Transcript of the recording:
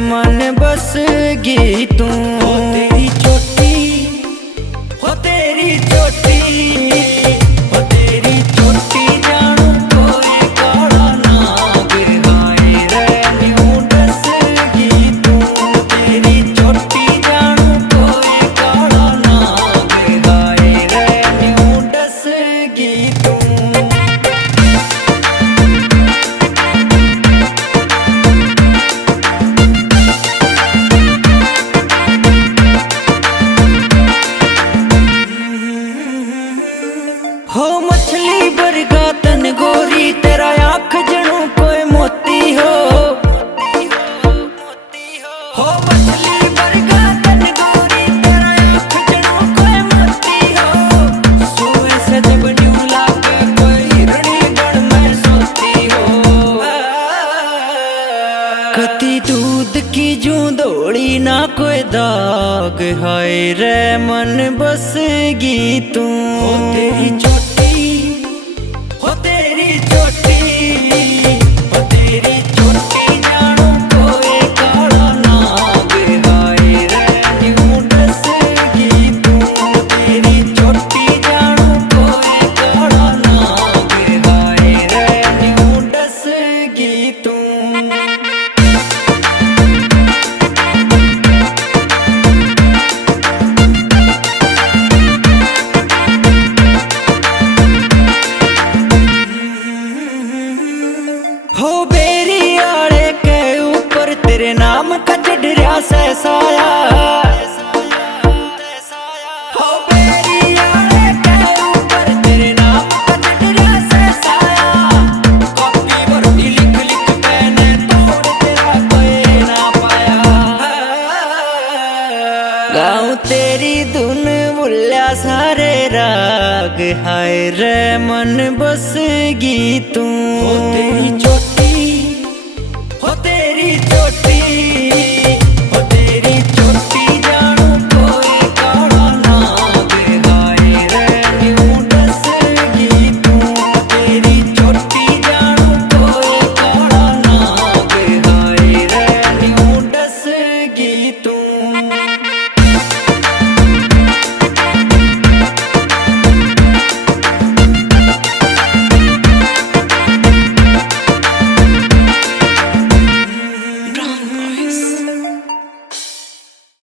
मन बसगी तू। हो तेरी चोटी, हो तेरी चोटी, हो तेरी चोटी जानू कोई काला नाग हाय रे न्यू डसगी तू। तेरी चोटी जानू कोई काला नाग हाय रे न्यू डसगी तू। हो मछली बरगा तन गोरी तेरा आँख जणू कोई मोती हो। हो मछली बरगा तन गोरी तेरा आँख जणू कोई मोती हो। सोए से जब न्यू लागे कोई हिरणी गण में सोती हो। कती दूध की जूं दौड़ी ना कोई दाग हाय रे मन बसगी तू। हो तेरी चोटी, हो तेरी चोटी, हो तेरी चोटी जानू कोई काला नाग हाय रे न्यू डसगी तू। तेरी चोटी जानू कोई काला नाग हाय रे न्यू डसगी तू। हो बेरी आड़े के ऊपर तेरे नाम का चढ़िया से साया। हो बेरी आड़े के ऊपर तेरे नाम का चढ़िया से साया। कॉपी भरती लिख लिख मैंने तोड़ तेरा कोई ना पाया। गाँव तेरी धुन बुल्ला सारे राग हाय रे मन बसगी तू। हो तेरी